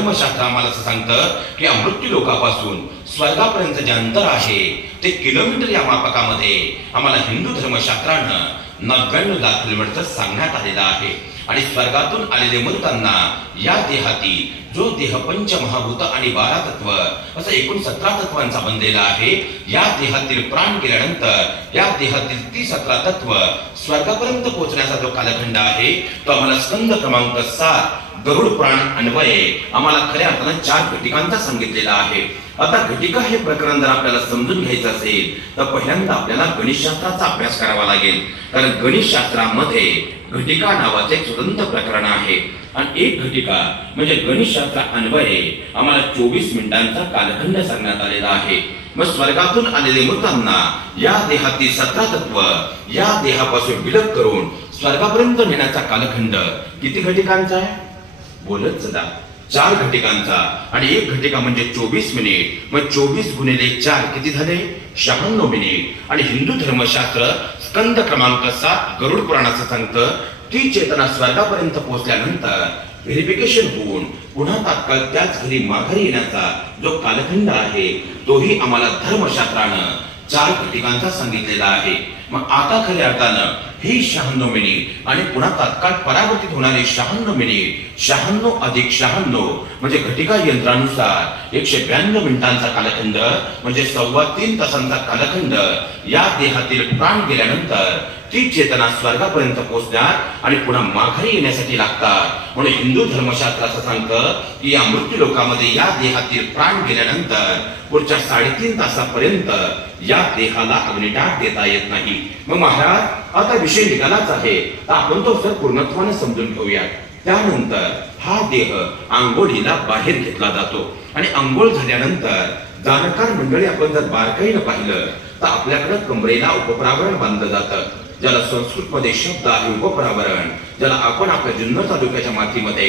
धर्मशास्त्र आम्हाला असं सांगतं की या मृत्यू लोकापासून स्वर्गापर्यंत जे अंतर आहे ते किलोमीटर या मापकामध्ये आम्हाला हिंदू धर्मशास्त्रानं 99 लाख किलोमीटर सांगण्यात आलेलं आहे। आणि स्वर्गातून आलेले मृतांना या देहाती जो देह पंचमहाभूत आणि 12 तत्व असं एकूण 17 तत्वांचा बनलेला आहे, या देहातील प्राण गेल्यानंतर या देहातील ती 17 तत्व स्वर्गापर्यंत पोहोचण्याचा जो कालखंड आहे तो आम्हाला स्कंद क्रमांक 7 गरुड पुराण अन्वये आम्हाला खऱ्या अर्थानं 4 घटिकांचा सांगितलेला आहे। आता घटिका हे प्रकरण जर आपल्याला समजून घ्यायचं असेल तर पहिल्यांदा आपल्याला गणितशास्त्राचा अभ्यास करावा लागेल, कारण गणितशास्त्रामध्ये घटिका नावाचे एक स्वतंत्र प्रकरण आहे। आणि एक घटिका म्हणजे गणितशास्त्र अन्वये आम्हाला 24 मिनिटांचा कालखंड सांगण्यात आलेला आहे। मग स्वर्गातून आलेले मृतांना या देहातील 17 तत्व या देहापासून विलग करून स्वर्गापर्यंत नेण्याचा कालखंड किती घटिकांचा आहे? बोलत सदा 4 घटिकांचा। आणि एक घटिका म्हणजे 24 मिनिट, मग 24 गुणिले 4 किती झाले? 96 मिनिट। आणि हिंदू धर्मशास्त्र स्कंद क्रमांक 7 गरुड पुराणाचं सांगतं ती चेतना स्वर्गापर्यंत पोहोचल्यानंतर व्हेरिफिकेशन होऊन पुन्हा तात्काळ त्याच घरी माघारी येण्याचा जो कालखंड आहे तोही आम्हाला धर्मशास्त्रानं 4 घटिकांचा सांगितलेला आहे। मग आता खऱ्या अर्थानं ही 96 मिनिट आणि पुन्हा तात्काळ परावर्तित होणारे 96 मिनिट, 96 अधिक 96 म्हणजे घटिका यंत्रानुसार 192 मिनिटांचा कालखंड म्हणजे 3.25 तासांचा कालखंड या देहातील प्राण गेल्यानंतर ती चेतना स्वर्गापर्यंत पोहोचणार आणि पुन्हा माघारी येण्यासाठी लागतात। म्हणून हिंदू धर्मशास्त्र असं सांगतं की या मृत्यू लोकामध्ये या देहातील प्राण गेल्यानंतर पुढच्या 3.5 तासापर्यंत या देहाला अग्निदाह देता येत नाही। मग महाराज आता विषय निघालाच आहे तर आपण तो सर पूर्णत्वाने समजून घेऊया। त्यानंतर हा देह आंघोळीला बाहेर घेतला जातो आणि आंघोळ झाल्यानंतर जाणकार मंडळी आपण जर बारकाईनं पाहिलं तर आपल्याकडे कमरेला उपप्रावरण बांधलं जातं, ज्याला संस्कृत मध्ये शब्द आहे उपप्रावरण, ज्याला आपण आपल्या जुन्नर तालुक्याच्या मातीमध्ये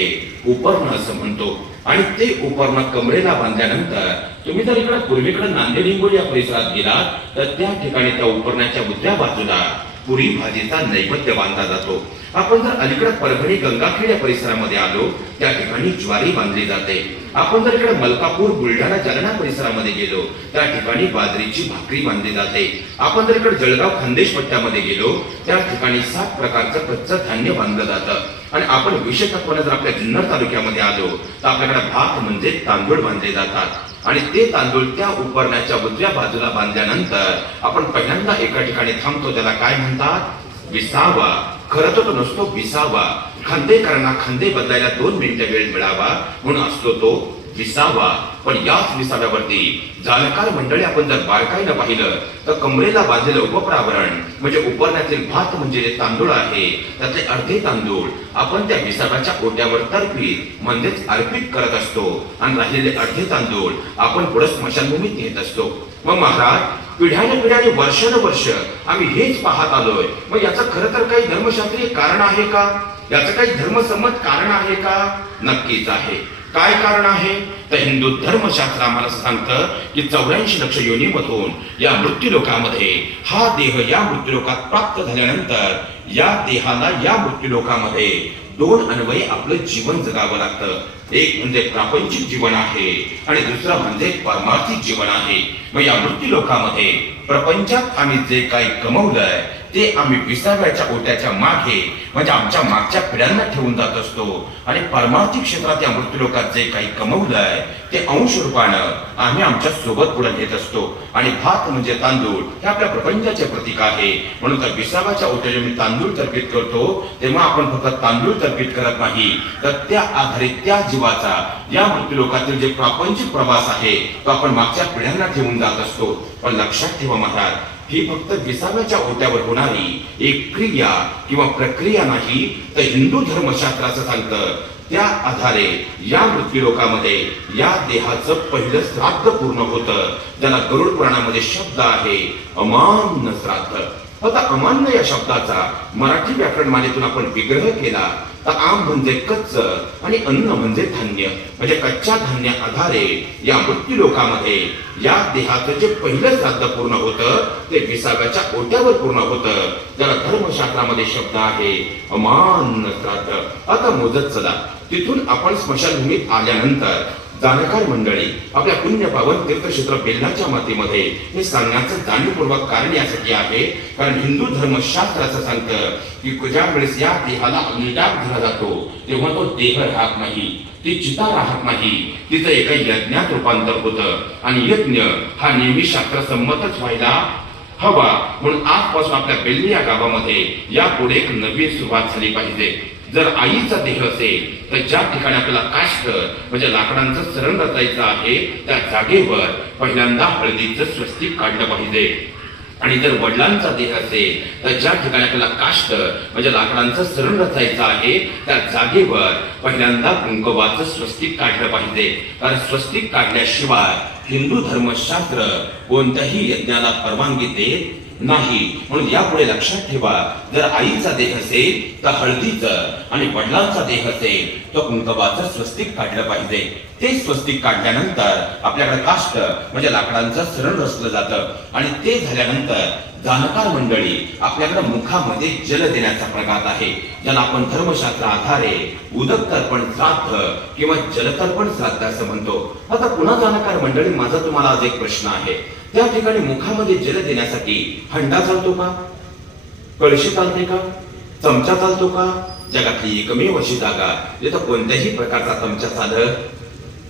उपर्ण असं म्हणतो। आणि ते उपर्ण कमरेला बांधल्यानंतर तुम्ही जर इकडे पूर्वेकडे नांदेड हिंगोली या परिसरात गेलात तर त्या ठिकाणी त्या उपरण्याच्या उजव्या बाजूला पुरी भाजीचा नैवेद्य बांधला जातो। आपण जर अलीकडे परभणी गंगाखेड या परिसरामध्ये आलो त्या ठिकाणी ज्वारी बांधली जाते। आपण जर इकडे मलकापूर बुलढाणा जालना परिसरामध्ये गेलो त्या ठिकाणी बाजरीची भाकरी बांधली जाते। आपण जर इकडे जळगाव खानदेश पट्ट्यामध्ये गेलो त्या ठिकाणी 7 प्रकारचं कच्चं धान्य बांधलं जातं। आणि आपण विशेषत्वाने जर आपल्या जुन्नर तालुक्यामध्ये आलो तर आपल्याकडे भात म्हणजे तांदूळ बांधले जातात आणि ते तांदूळ त्या उपरण्याच्या उजव्या बाजूला बांधल्यानंतर आपण पहिल्यांदा एका ठिकाणी थांबतो, त्याला काय म्हणतात? विसावा। खरं तर तो नसतो विसावा, खांदेकरांना खांदे बदलायला 2 मिनिटं वेळ मिळावा म्हणून असतो तो विसावा। पण याच विसाव्यावरती जाणकार मंडळी आपण जर बारकाईनं पाहिलं तर कमरेला बांधलेलं उपप्रावरण म्हणजे उपरण्यातील भात म्हणजे जे तांदूळ आहे त्यातले अर्धे तांदूळ आपण त्या विसाव्याच्या ओट्यावर तर्पित म्हणजेच अर्पित करत असतो आणि राहिलेले अर्धे तांदूळ आपण पुढे स्मशानभूमीत नेत असतो। मग महाराज पिढ्याने वर्षानुवर्ष आम्ही हेच पाहत आलोय, मग याचं खरं तर काही धर्मशास्त्रीय कारण आहे का? याचं काही धर्मसम्मत कारण आहे का? नक्कीच आहे। काय कारण आहे तर हिंदू धर्मशास्त्र आम्हाला सांगतं की 84 लक्ष योनीमधून या मृत्यूलोकामध्ये हा देह या मृत्यूलोकात प्राप्त झाल्यानंतर या देहाला या मृत्यूलोकामध्ये 2 अन्वये आपलं जीवन जगावं लागतं। एक म्हणजे प्रापंचिक जीवन आहे आणि दुसरं म्हणजे परमार्थिक जीवन आहे। मग या मृत्यूलोकामध्ये प्रपंचात आम्ही जे काही कमवलंय ते आम्ही विसाव्याच्या ओट्याच्या मागे म्हणजे आमच्या मागच्या पिढ्यांना ठेवून जात असतो आणि परमार्थिक क्षेत्रात या मृत्यूलोकात जे काही कमवलंय ते अंश रूपानं आम्ही आमच्या सोबत पुढे घेत असतो। आणि भात म्हणजे तांदूळ हे आपल्या प्रपंचाचे प्रतीक आहे, म्हणून तर विसाव्याच्या ओट्याचे मी तांदूळ तर्पित करतो तेव्हा आपण फक्त तांदूळ तर्पित करत नाही तर त्या आधारित त्या जीवाचा या मृत्यूलोकातील जे प्रापंचिक प्रवास आहे तो आपण मागच्या पिढ्यांना ठेवून जात असतो। पण लक्षात ठेवा महाराज, ही फक्त विसाव्याच्या ओट्यावर होणारी एक क्रिया किंवा प्रक्रिया नाही तर हिंदू धर्मशास्त्राचं सांगतं त्या आधारे या मृत्यूलोकामध्ये या देहाचं पहिलं श्राद्ध पूर्ण होतं, ज्याला गरुड पुराणामध्ये शब्द आहे अमान्न श्राद्ध। आता अमान्य या शब्दाचा मराठी व्याकरणमालेतून आपण विग्रह केला तर आम म्हणजे कच्च आणि अन्न म्हणजे धान्य, म्हणजे कच्च्या धान्य आधारे या मृत्यू लोकामध्ये या देहाचं जे पहिलं श्राद्ध पूर्ण होतं ते 20व्या ओट्यावर पूर्ण होतं. ज्याला धर्मशास्त्रामध्ये शब्द आहे अमान्य श्राद्ध. आता मोजत चला, तिथून आपण स्मशानभूमीत आल्यानंतर जाणकार मंडळी आपल्या पुण्य पावन तीर्थक्षेत्र बेल्लाच्या मातीमध्ये हे सांगण्याचं जाणीवपूर्वक कारण यासाठी आहे, कारण हिंदू धर्मशास्त्र असं सांगतं की ज्या वेळेस या देहाला अग्निदाह दिला जातो तेव्हा तो देह राहत नाही, ती चिता राहत नाही, तिचं एका यज्ञात रूपांतर होतं. आणि यज्ञ हा नेहमी शास्त्रसंमतच व्हायला हवा. म्हणून आजपासून आपल्या बेल्ली या गावामध्ये यापुढे एक नवीन सुरुवात झाली पाहिजे. जर आईचा देह असेल तर ज्या ठिकाणी आपल्याला काष्ट म्हणजे लाकडांचं सरण रचायचं आहे त्या जागेवर पहिल्यांदा हळदीचं स्वस्तिक काढलं पाहिजे. आणि जर वडिलांचा देह असेल तर ज्या ठिकाणी आपल्याला काष्ट म्हणजे लाकडांचं सरण रचायचं आहे त्या जागेवर पहिल्यांदा कुंकवाचं स्वस्तिक काढलं पाहिजे. कारण स्वस्तिक काढल्याशिवाय हिंदू धर्मशास्त्र कोणत्याही यज्ञाला परवानगी देत नाही. म्हणून यापुढे लक्षात ठेवा, जर आईचा देह असेल तर हळदीचं आणि वडिलांचा देह असेल तर कुंकवाचं स्वस्तिक काढलं पाहिजे. ते स्वस्तिक काढल्यानंतर आपल्याकडे काष्ट म्हणजे लाकडांचं सरण रचलं जातं. आणि ते झाल्यानंतर जाणकार मंडळी आपल्याकडे मुखामध्ये जल देण्याचा प्रघात आहे, ज्याला आपण धर्मशास्त्र आधारे उदक तर्पण श्राद्ध किंवा जलतर्पण श्राद्ध असं म्हणतो. आता पुन्हा जाणकार मंडळी, माझा तुम्हाला आज एक प्रश्न आहे. त्या ठिकाणी मुखामध्ये जल देण्यासाठी हंडा चालतो का, कळशी चालते का, चमचा चालतो का? जगातली एकमेव अशी जागा जिथं कोणत्याही प्रकारचा चमचा चालत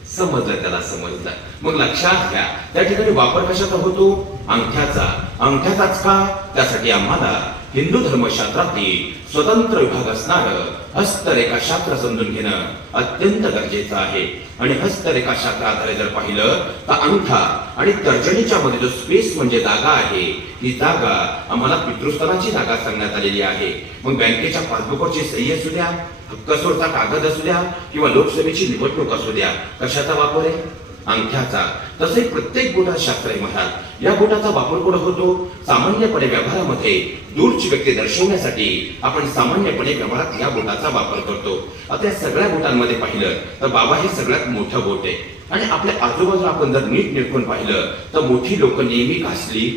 समजलं, त्याला समजलं. मग लक्षात घ्या, त्या ठिकाणी वापर कशाचा होतो? अंगठ्याचा. अंगठ्याचाच का? त्यासाठी आम्हाला हिंदू धर्मशास्त्रातील स्वतंत्र विभाग असणार हस्तरेखाशास्त्र समजून घेणं अत्यंत गरजेचं आहे. आणि हस्तरेखाशास्त्र आधारे जर पाहिलं तर अंगठा आणि तर्जनीच्या मध्ये जो स्पेस म्हणजे जागा आहे, ही जागा आम्हाला पितृस्थानाची जागा सांगण्यात आलेली आहे. मग बँकेच्या पासबुकवरची सही असू द्या, हक्कसोडचा कागद असू द्या किंवा लोकसभेची निवडणूक असू द्या, कशाचा वापर आहे? अंगठ्याचा. तसे प्रत्येक बोटात शास्त्र आहे महाराज. या बोटाचा वापर कुठं होतो? सामान्यपणे व्यवहारामध्ये दूरची व्यक्ती दर्शवण्यासाठी आपण सामान्यपणे व्यवहारात या बोटाचा वापर करतो. आता या सगळ्या बोटांमध्ये पाहिलं तर बाबा हे सगळ्यात मोठं बोट आहे. आणि आपल्या आजूबाजूला आपण जर नीट निरखून पाहिलं तर मोठी लोक नेहमी घासली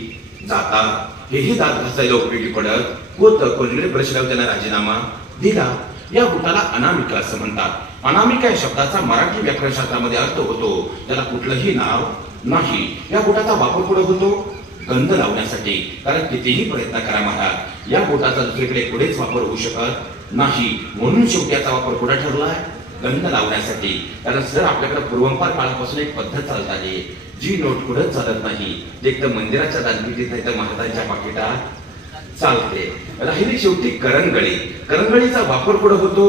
जातात. हेही दात घासायला उपयोगी पडत होतं. कोल्गेट ब्रश लावून त्यांना राजीनामा दिला. या बोटाला अनामिका असं म्हणतात. अनामिका या शब्दाचा मराठी व्याकरणशास्त्रामध्ये अर्थ होतो त्याला कुठलंही नाव नाही. या बोटाचा वापर कुठे होतो? गंध लावण्यासाठी. कारण कितीही प्रयत्न करा महाराज, या बोटाचा दुसरीकडे कुठेच वापर होऊ शकत नाही. म्हणून शेवटी याचा वापर कुठे ठरलाय? गंध लावण्यासाठी. कारण सर आपल्याकडे पूर्वंपार काळापासून एक पद्धत चालत आली, जी नोट कुठे चालत नाही, ते एकदम मंदिराच्या दानपेटीत नाही तर महाराजांच्या पाकिटात चालते. राहिली शेवटी करंगळी. करंगळीचा वापर कुठे होतो?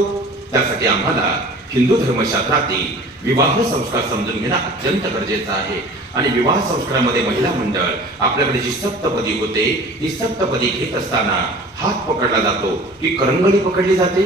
त्यासाठी आम्हाला हिंदू धर्मशास्त्रातील विवाह संस्कार समजून घेणं अत्यंत गरजेचं आहे. आणि विवाह संस्कारामध्ये महिला मंडळ आपल्याकडे जी सप्तपदी होते, ही सप्तपदी घेत असताना हात पकडला जातो की करंगळी पकडली जाते.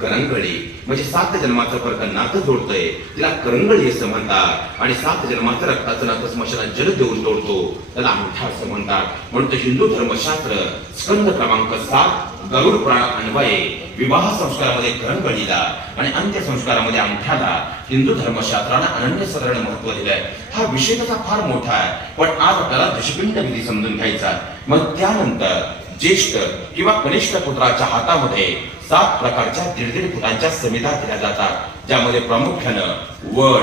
करंगळी म्हणजे 7 जन्माचं फरक नातं जोडतंय, तिला करंगळी असं म्हणतात. आणि 7 जन्माचं रक्ताचं नातं स्मशानात जल देऊन जोडतो, त्याला अंगठा असं म्हणतात. म्हणून हिंदू धर्मशास्त्र स्कंद क्रमांक 7 गरुड पुराण अन्वये विवाह संस्कारामध्ये करंगळीला आणि अंत्यसंस्कारामध्ये अंगठ्याला हिंदू धर्मशास्त्रानं अनन्यसाधारण महत्व दिलंय. हा विषय त्याचा फार मोठा आहे, पण आज आपल्याला दशपिंड विधी समजून घ्यायचा. मग त्यानंतर ज्येष्ठ किंवा कनिष्ठ पुत्राच्या हातामध्ये 7 प्रकारच्या 1.5 फुटांच्या समिधा दिल्या जातात, ज्यामध्ये प्रामुख्यानं वड,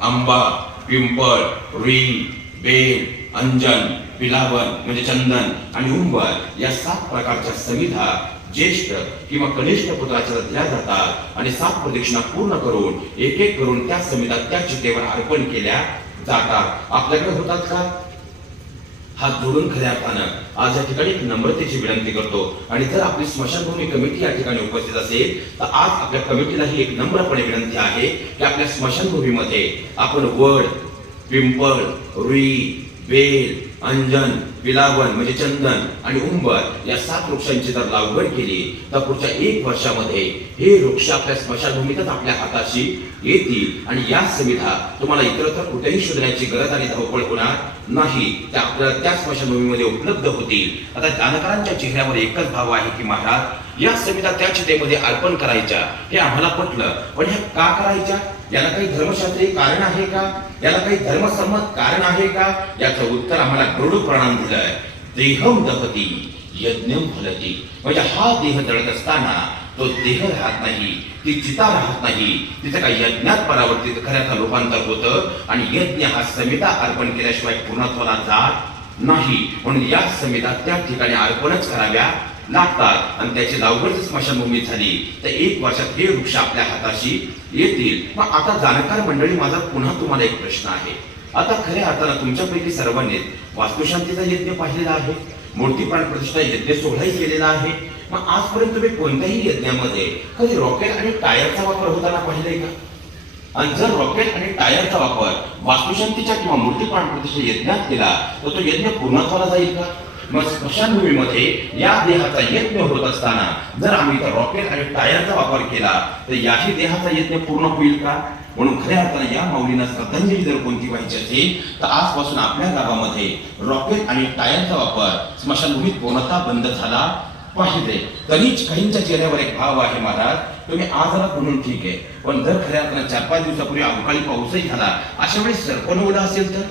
आंबा, पिंपळ, रुई, बेल, अंजन, पिलावन म्हणजे चंदन आणि उंबर या 7 प्रकारच्या समिधा ज्येष्ठ किंवा कनिष्ठ पुत्राच्या दिल्या जातात. आणि 7 प्रदक्षिणा पूर्ण करून एक एक करून त्या समिधा त्या चितेवर अर्पण केल्या जातात. आपल्याकडे होतात का? हात जोडून खऱ्या अर्थानं आज या ठिकाणी नम्रतेची विनंती करतो. आणि जर आपली स्मशानभूमी कमिटी या ठिकाणी उपस्थित असेल तर आज आपल्या कमिटीला ही एक नम्रपणे विनंती आहे की आपल्या स्मशानभूमीमध्ये आपण वड, पिंपळ, रुई, बेल, अंजन, विलावण म्हणजे चंदन आणि उंबर या 7 वृक्षांची जर लागवड केली तर पुढच्या 1 वर्षामध्ये हे वृक्ष आपल्या स्मशानभूमीतच आपल्या हाताशी येतील आणि या समिधा तुम्हाला इतरत्र कुठेही शोधण्याची गरज आणि धावपळ होणार नाही, त्या आपल्याला त्या स्मशानभूमीमध्ये उपलब्ध होतील. आता जाणकारांच्या चेहऱ्यावर एकच भाव आहे की महाराज या समिधा त्या चितेमध्ये अर्पण करायच्या हे आम्हाला पटलं, पण ह्या का करायच्या? याला काही धर्मशास्त्रीय कारण आहे का? याला काही धर्मसम्मत कारण आहे का? याचं उत्तर आम्हाला गरुड पुराणात दिलंय. देहम दहती यज्ञम फलती, म्हणजे हा देह जळत असताना तो देह राहत नाही, ती चिता राहत नाही, तिचं काही यज्ञात परावर्तित खऱ्याचं रूपांतर होतं आणि यज्ञ हा समिधा अर्पण केल्याशिवाय पूर्णत्वाला जात नाही. म्हणून या समिधा त्या ठिकाणी अर्पणच कराव्या लागतात आणि त्याची लागवड जर स्मशानभूमीत झाली तर 1 वर्षात हे वृक्ष आपल्या हाताशी येतील. मग आता जाणकार मंडळी, माझा पुन्हा तुम्हाला एक प्रश्न आहे. आता खऱ्या अर्थानं तुमच्यापैकी सर्वांनी वास्तुशांतीचा यज्ञ पाहिलेला आहे, मूर्ती प्राण प्रतिष्ठा यज्ञ सोहळाही केलेला आहे. मग आजपर्यंत तुम्ही कोणत्याही यज्ञामध्ये कधी रॉकेट आणि टायरचा वापर होताना पाहिलाय का? आणि जर रॉकेट आणि टायरचा वापर वास्तुशांतीच्या किंवा मूर्ती प्राण प्रतिष्ठा यज्ञात केला तर तो यज्ञ पूर्णत्वाला जाईल का? मग स्मशानभूमीमध्ये या देहाचा यज्ञ होत असताना जर आम्ही तर रॉकेट आणि टायरचा वापर केला तर याही देहाचा यज्ञ पूर्ण होईल का? म्हणून खऱ्या अर्थानं या माऊलींना श्रद्धांजली जर कोणती व्हायची असेल तर आजपासून आपल्या गावामध्ये रॉकेट आणि टायरचा वापर स्मशानभूमीत पूर्णतः बंद झाला पाहिजे. तरीच काहींच्या चेहऱ्यावर एक भाव आहे, महाराज तुम्ही आज आलात म्हणून ठीक आहे, पण जर खऱ्या अर्थानं 4-5 दिवसापूर्वी अवकाळी पाऊसही झाला, अशा वेळी सरपण ओला असेल तर?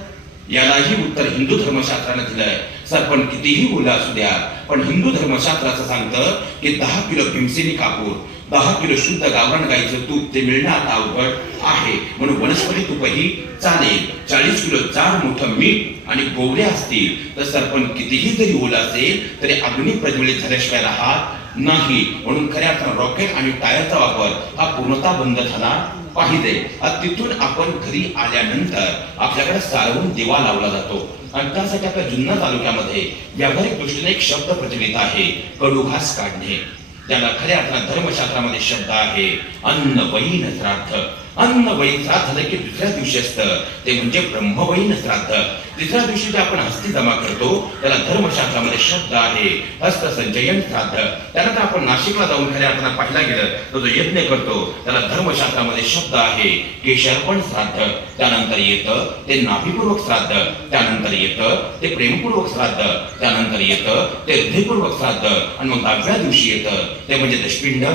यालाही उत्तर हिंदू धर्मशास्त्राने दिलंय. सरपण कितीही ओला असू द्या, पण हिंदू धर्मशास्त्राचं सांगतं की 10 किलो भीमसेनी कापूर, 10 किलो शुद्ध गावरान गाईचं तूप ते मिळणं आता अवघड आहे. म्हणून वनस्पती तुपही चालेल. 40 किलो जाड मोठं मीठ आणि गोवरे असतील तर सरपण कितीही जरी ओला असेल तरी अग्नी प्रज्वलित झाल्याशिवाय राहत नाही. म्हणून खऱ्या अर्थानं रॉकेट आणि टायरचा वापर हा पूर्णतः बंद झाला पाहिजे. तिथून आपण घरी आल्यानंतर आपल्याकडे सारवून दिवा लावला जातो आणि त्यासाठी आपल्या जुन्नर तालुक्यामध्ये व्यावहारिक दृष्टीने एक शब्द प्रचलित आहे, कडूघास काढणे. त्याला खऱ्या अर्थानं धर्मशास्त्रामध्ये शब्द आहे अन्नवयीन श्राद्ध. अन्नवयीन श्राद्ध झालं की दुसऱ्या दिवशी असतं ते म्हणजे ब्रह्मवयीन श्राद्ध. तिसऱ्या दिवशी जे आपण हस्ती जमा करतो त्याला धर्मशास्त्रामध्ये शब्द आहे हस्त संचयन श्राद्ध. त्यानंतर आपण नाशिकला जाऊन खऱ्या अर्थानं पाहिला गेलं तो जो यज्ञ करतो त्याला धर्मशास्त्रामध्ये शब्द आहे केशर्पण श्राद्ध. त्यानंतर येतं ते नाभीपूर्वक श्राद्ध, त्यानंतर येतं ते प्रेमपूर्वक श्राद्ध, त्यानंतर येतं ते हृदयपूर्वक श्राद्ध आणि मग 10व्या दिवशी येतं ते म्हणजे दशपिंड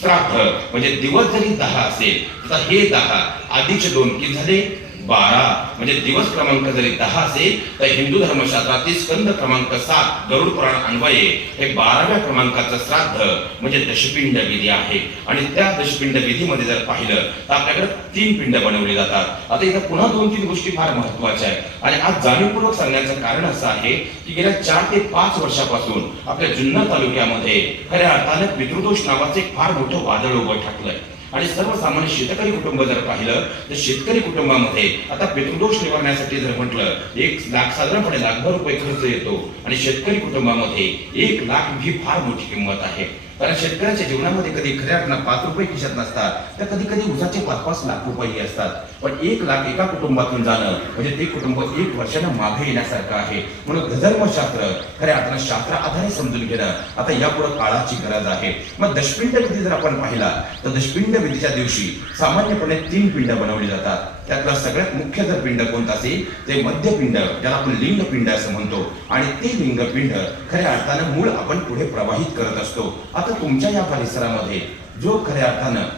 श्राद्ध. म्हणजे दिवस जरी 10 असेल तर हे 10 आधीचे 2 किती झाले 12. म्हणजे दिवस क्रमांक जरी 10 असेल तर हिंदू धर्मशास्त्रातील स्कंद क्रमांक 7 गरुड पुराण अन्वये हे 12व्या क्रमांकाचं श्राद्ध म्हणजे दशपिंड विधी आहे. आणि त्या दशपिंड विधीमध्ये जर पाहिलं तर आपल्याकडे 3 पिंड बनवली जातात. आता इथं पुन्हा 2-3 गोष्टी फार महत्वाच्या आहेत आणि आज जाणीवपूर्वक सांगण्याचं कारण असं आहे की गेल्या 4 ते 5 वर्षापासून आपल्या जुन्नर तालुक्यामध्ये खऱ्या अर्थानं पितृदोष नावाचं एक फार मोठं वादळ उभं ठाकलंय. आणि सर्वसामान्य शेतकरी कुटुंब जर पाहिलं तर शेतकरी कुटुंबामध्ये आता पितृदोष निवारण्यासाठी जर म्हटलं 1 लाख साधारणपणे लाखभर रुपये खर्च येतो आणि शेतकरी कुटुंबामध्ये 1 लाख ही फार मोठी किंमत आहे. कारण शेतकऱ्याच्या जीवनामध्ये कधी खऱ्या अर्थानं 5 रुपये खिशात नसतात तर कधी कधी उसाचे 5-5 लाख रुपये असतात. पण 1 लाख एका कुटुंबातून जाणं म्हणजे ते कुटुंब 1 वर्षानं मागे येण्यासारखं आहे. म्हणून धर्मशास्त्र खऱ्या अर्थानं शास्त्र आधारे समजून घेणं आता यापुढे काळाची गरज आहे. मग दशपिंड विधी जर आपण पाहिला तर दशपिंड विधीच्या दिवशी सामान्यपणे 3 पिंड बनवली जातात. त्यातला सगळ्यात मुख्य जर पिंड कोणतं असेल ते मध्यपिंड, ज्याला आपण लिंगपिंड असं म्हणतो. आणि ते लिंगपिंड खऱ्या अर्थानं मूळ आपण पुढे प्रवाहित करत असतो. आता तुमच्या या परिसरामध्ये जो खऱ्या अर्थानं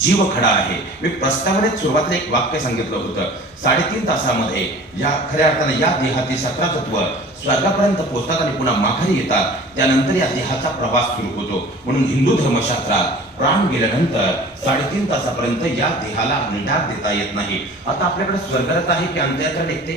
जीव खडा आहे, मी प्रस्तावनेत सुरुवातीला एक वाक्य सांगितलं होतं 3.5 तासामध्ये या खऱ्या अर्थानं या देहातील 17 तत्व स्वर्गापर्यंत पोहोचतात आणि पुन्हा माघारी येतात. त्यानंतर या देहाचा प्रवास सुरू होतो. म्हणून हिंदू धर्मशास्त्रात प्राण गेल्यानंतर 3.5 तासापर्यंत या देहाला निदान देता येत नाही. आता आपल्याकडे स्वर्गरथ आहे की अंत्ययात्रा निघते?